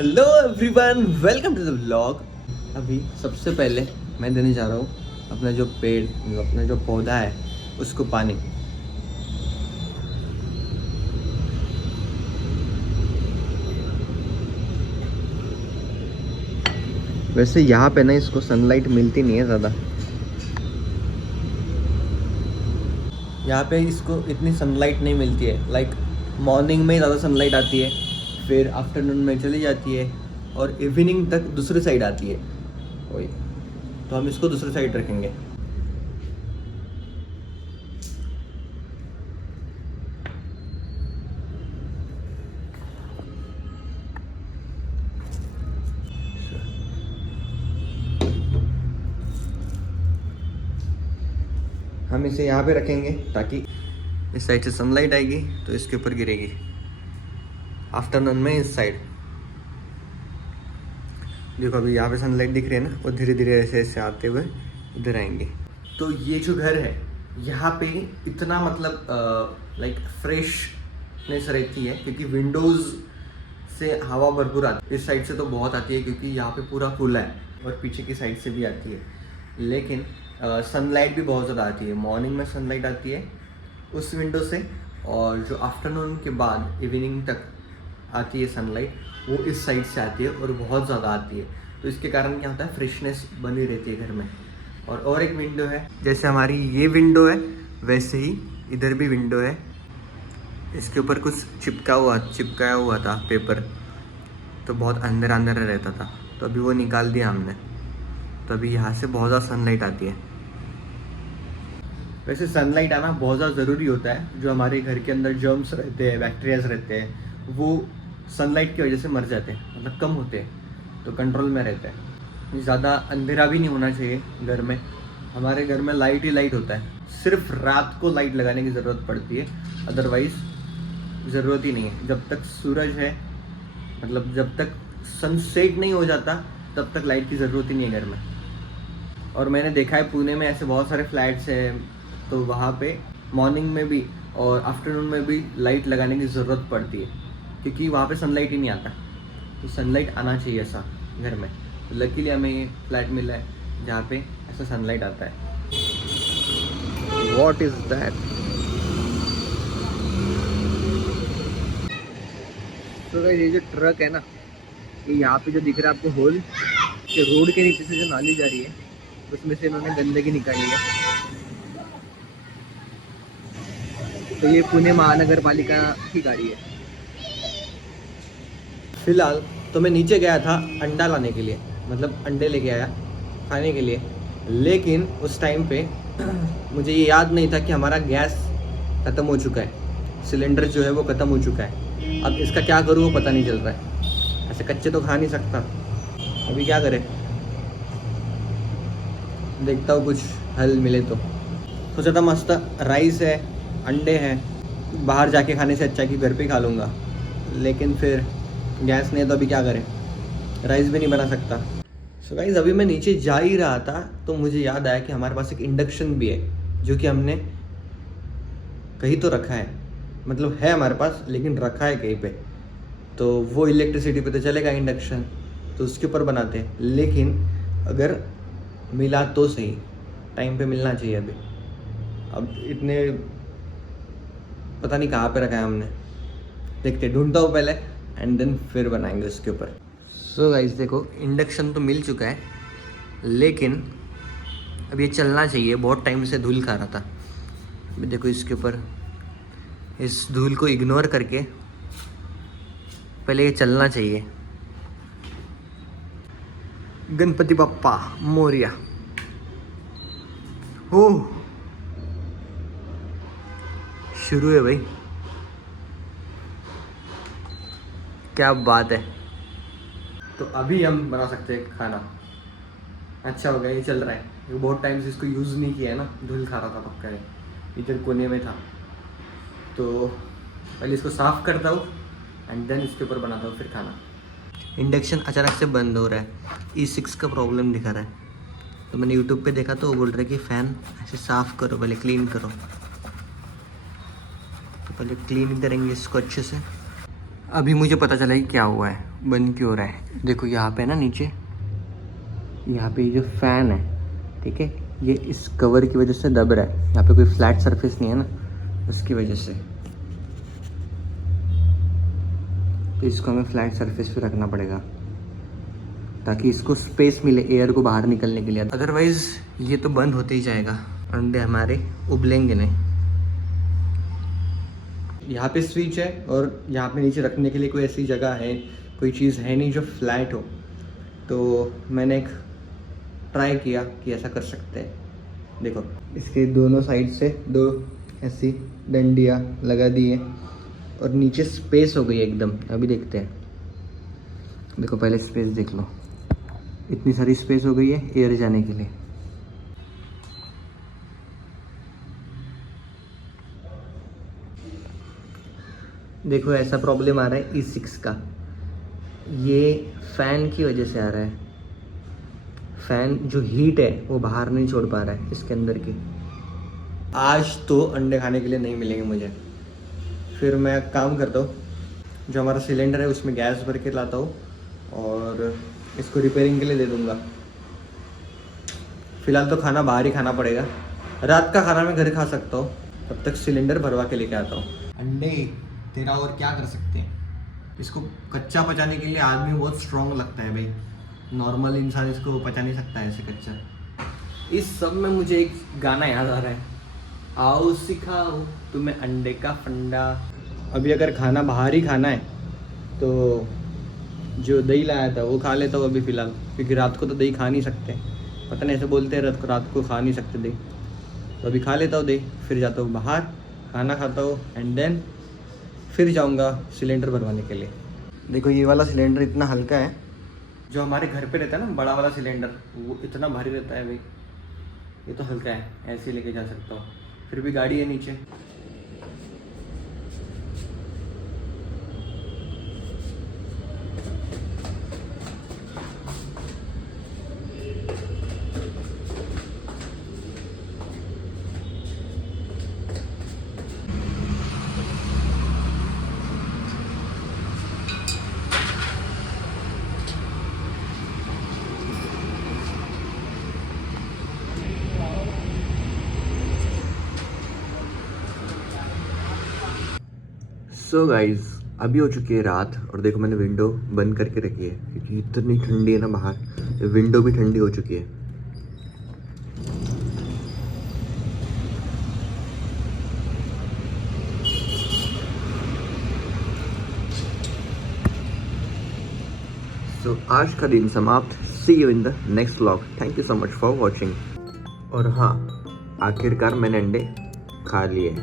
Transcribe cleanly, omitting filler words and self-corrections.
Hello everyone, welcome to the vlog. अभी सबसे पहले मैं देने जा रहा हूँ अपना जो पेड़, अपना जो पौधा है उसको पानी। वैसे यहाँ पे ना इसको सनलाइट मिलती नहीं है ज़्यादा। यहाँ पे इसको इतनी सनलाइट नहीं मिलती है। लाइक मॉर्निंग में ज़्यादा सनलाइट आती है, फिर आफ्टरनून में चली जाती है और इवनिंग तक दूसरी साइड आती है। वही तो हम इसको दूसरी साइड रखेंगे। हम इसे यहाँ पे रखेंगे ताकि इस साइड से सनलाइट आएगी तो इसके ऊपर गिरेगी, आफ्टरनून में इस साइड। देखो अभी यहाँ पे सनलाइट दिख रही है ना, वो धीरे धीरे ऐसे ऐसे आते हुए इधर आएंगे। तो ये जो घर है यहाँ पे इतना मतलब लाइक फ्रेशनेस रहती है क्योंकि विंडोज़ से हवा भरपूर आती है। इस साइड से तो बहुत आती है क्योंकि यहाँ पे पूरा खुला है और पीछे की साइड से भी आती है, लेकिन सनलाइट भी बहुत ज़्यादा आती है। मॉर्निंग में सनलाइट आती है उस विंडो से, और जो आफ्टरनून के बाद इवनिंग तक आती है सनलाइट वो इस साइड से आती है और बहुत ज़्यादा आती है। तो इसके कारण क्या होता है, फ्रेशनेस बनी रहती है घर में। और एक विंडो है, जैसे हमारी ये विंडो है वैसे ही इधर भी विंडो है। इसके ऊपर कुछ चिपकाया हुआ था पेपर, तो बहुत अंदर अंदर रहता था, तो अभी वो निकाल दिया हमने। तो अभी यहाँ से बहुत ज़्यादा सनलाइट आती है। वैसे सनलाइट आना बहुत ज़्यादा ज़रूरी होता है। जो हमारे घर के अंदर जर्म्स रहते हैं, बैक्टीरियाज रहते हैं, वो सनलाइट की वजह से मर जाते हैं, मतलब कम होते हैं, तो कंट्रोल में रहते हैं। ज़्यादा अंधेरा भी नहीं होना चाहिए घर में। हमारे घर में लाइट ही लाइट होता है, सिर्फ रात को लाइट लगाने की ज़रूरत पड़ती है, अदरवाइज़ ज़रूरत ही नहीं है। जब तक सूरज है, मतलब जब तक सनसेट नहीं हो जाता तब तक लाइट की ज़रूरत ही नहीं है घर में। और मैंने देखा है पुणे में ऐसे बहुत सारे फ्लैट्स हैं, तो वहाँ पे मॉर्निंग में भी और आफ्टरनून में भी लाइट लगाने की ज़रूरत पड़ती है क्योंकि वहाँ पे सनलाइट ही नहीं आता। तो सनलाइट आना चाहिए ऐसा घर में। तो लकीली हमें ये फ्लैट मिला है जहाँ पे ऐसा सनलाइट आता है। What is that? तो गाइस ये जो ट्रक है ना, ये यहाँ पे जो दिख रहा है आपको होल, ये रोड के नीचे से जो नाली जा रही है उसमें से इन्होंने गंदगी निकाली है। तो ये पुणे महानगर पालिका की गाड़ी है। फिलहाल तो मैं नीचे गया था अंडा लाने के लिए, मतलब अंडे लेके आया खाने के लिए, लेकिन उस टाइम पे मुझे ये याद नहीं था कि हमारा गैस ख़त्म हो चुका है, सिलेंडर जो है वो ख़त्म हो चुका है। अब इसका क्या करूँ वो पता नहीं चल रहा है। ऐसे कच्चे तो खा नहीं सकता, अभी क्या करें, देखता हूँ कुछ हल मिले तो। सोचा था मस्त राइस है, अंडे हैं, बाहर जाके खाने से अच्छा कि घर पे ही खा लूँगा, लेकिन फिर गैस नहीं है तो अभी क्या करें, राइस भी नहीं बना सकता। सो गाइस अभी मैं नीचे जा ही रहा था तो मुझे याद आया कि हमारे पास एक इंडक्शन भी है जो कि हमने कहीं तो रखा है, मतलब है हमारे पास लेकिन रखा है कहीं पे। तो वो इलेक्ट्रिसिटी पे तो चलेगा इंडक्शन, तो उसके ऊपर बनाते हैं। लेकिन अगर मिला तो सही, टाइम पे मिलना चाहिए। अभी अब इतने पता नहीं कहाँ पे रखा है हमने, देखते ढूंढता हूँ पहले एंड देन फिर बनाएंगे उसके ऊपर। सो गाइस देखो इंडक्शन तो मिल चुका है, लेकिन अब ये चलना चाहिए। बहुत टाइम से धूल खा रहा था। अभी देखो इसके ऊपर, इस धूल को इग्नोर करके पहले ये चलना चाहिए। गणपति बप्पा मोरिया। हो शुरू है भाई, क्या बात है। तो अभी हम बना सकते हैं खाना। अच्छा हो गया ये चल रहा है, ये बहुत टाइम से इसको यूज़ नहीं किया है ना, धूल खा रहा था पक्का है, इधर कोने में था। तो पहले इसको साफ़ करता हूँ एंड देन इसके ऊपर बनाता हूँ फिर खाना। इंडक्शन अचानक से बंद हो रहा है, E6 का प्रॉब्लम दिखा रहा है। तो मैंने यूट्यूब पे देखा तो वो बोल रहा है कि फ़ैन ऐसे साफ़ करो, पहले क्लीन करो। तो पहले क्लीन करेंगे इसको अच्छे से। अभी मुझे पता चला कि क्या हुआ है। बंद क्यों हो रहा है? देखो यहाँ पे ना नीचे, यहाँ पे जो फैन है, ठीक है, ये इस कवर की वजह से दब रहा है। यहाँ पे कोई फ्लैट सरफेस नहीं है ना, उसकी वजह से। तो इसको हमें फ्लैट सरफेस पे रखना पड़ेगा ताकि इसको स्पेस मिले एयर को बाहर निकलने के लिए। अदरवाइज़ ये तो बंद होते ही जाएगा, अंडे हमारे उबलेंगे नहीं। यहाँ पे स्विच है और यहाँ पे नीचे रखने के लिए कोई ऐसी जगह है, कोई चीज़ है नहीं जो फ्लैट हो। तो मैंने एक ट्राई किया कि ऐसा कर सकते हैं। देखो इसके दोनों साइड से 2 ऐसी डंडियाँ लगा दी है और नीचे स्पेस हो गई है एकदम। अभी देखते हैं, देखो पहले स्पेस देख लो, इतनी सारी स्पेस हो गई है एयर जाने के लिए। देखो ऐसा प्रॉब्लम आ रहा है E6 का, ये फ़ैन की वजह से आ रहा है। फ़ैन जो हीट है वो बाहर नहीं छोड़ पा रहा है इसके अंदर की। आज तो अंडे खाने के लिए नहीं मिलेंगे मुझे। फिर मैं काम करता हूँ, जो हमारा सिलेंडर है उसमें गैस भर के लाता हूँ और इसको रिपेयरिंग के लिए दे दूँगा। फ़िलहाल तो खाना बाहर ही खाना पड़ेगा। रात का खाना मैं घर खा सकता हूँ, तब तक सिलेंडर भरवा के लेके आता हूँ। अंडे तेरा और क्या कर सकते हैं, इसको कच्चा पचाने के लिए आदमी बहुत स्ट्रॉन्ग लगता है भाई। नॉर्मल इंसान इसको पचा नहीं सकता है ऐसे कच्चा। इस सब में मुझे एक गाना याद आ रहा है, आओ सिखाओ तुम्हें अंडे का फंडा। अभी अगर खाना बाहर ही खाना है तो जो दही लाया था वो खा लेता हूँ अभी फ़िलहाल, क्योंकि रात को तो दही खा नहीं सकते। पता नहीं ऐसे बोलते हैं रात को खा नहीं सकते दही, तो अभी खा लेता हूँ दही। फिर जाता हूँ बाहर, खाना खाता हूँ एंड देन फिर जाऊँगा सिलेंडर भरवाने के लिए। देखो ये वाला सिलेंडर इतना हल्का है, जो हमारे घर पे रहता है ना बड़ा वाला सिलेंडर, वो इतना भारी रहता है भाई। ये तो हल्का है, ऐसे लेके जा सकता हूँ। फिर भी गाड़ी है नीचे। सो गाइज अभी हो चुकी है रात और देखो मैंने विंडो बंद करके रखी है क्योंकि इतनी ठंडी है ना बाहर, विंडो भी ठंडी हो चुकी है। सो आज का दिन समाप्त। See you in the next vlog. Thank you so much for watching. और हाँ, आखिरकार मैंने अंडे खा लिए।